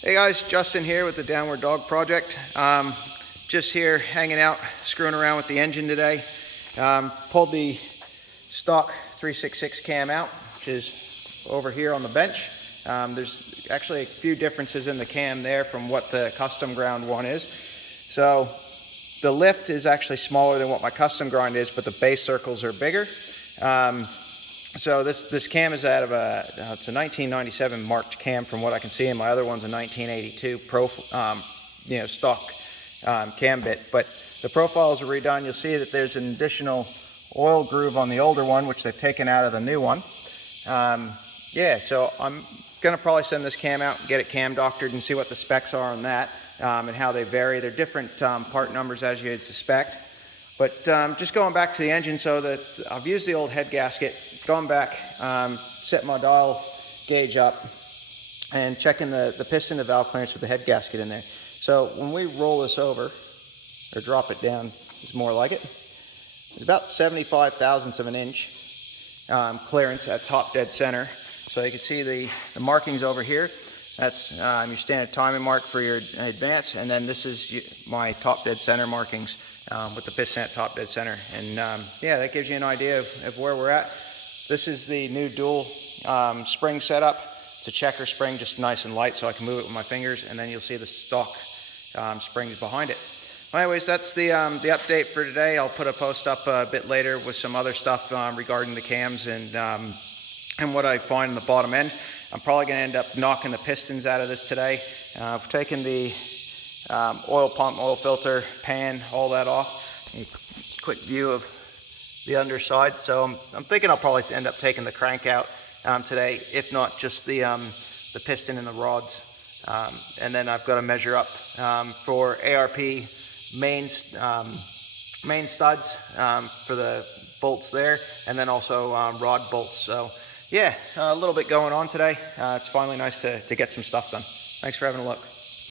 Hey guys, Justin here with the Downward Dog Project. Just here hanging out, screwing around with the engine today. Pulled the stock 366 cam out, which is over here on the bench. There's actually a few differences in the cam there from what the custom ground one is. So the lift is actually smaller than what my custom grind is, but the base circles are bigger. So this cam is out of it's a 1997 marked cam from what I can see, and my other one's a 1982 stock cam bit. But the profiles are redone. You'll see that there's an additional oil groove on the older one, which they've taken out of the new one. So I'm gonna probably send this cam out and get it cam doctored and see what the specs are on that and how they vary. They're different part numbers, as you'd suspect. But just going back to the engine, so that I've used the old head gasket, going back, set my dial gauge up and checking the piston to valve clearance with the head gasket in there. So when we roll this over, or drop it down is more like it, it's about 75 thousandths of an inch clearance at top dead center. So you can see the markings over here. That's your standard timing mark for your advance, and then this is my top dead center markings. With the piston at top dead center, and that gives you an idea of where we're at. This is the new dual spring setup. It's a checker spring, just nice and light, so I can move it with my fingers, and then you'll see the stock springs behind it. Anyways, that's the update for today. I'll put a post up a bit later with some other stuff regarding the cams and what I find in the bottom end. I'm probably going to end up knocking the pistons out of this today. I've taken the oil pump, oil filter, pan, all that off. A quick view of the underside. So I'm thinking I'll probably end up taking the crank out today, if not just the piston and the rods. And then I've got to measure up for ARP main studs for the bolts there, and then also rod bolts. So yeah, a little bit going on today. It's finally nice to get some stuff done. Thanks for having a look.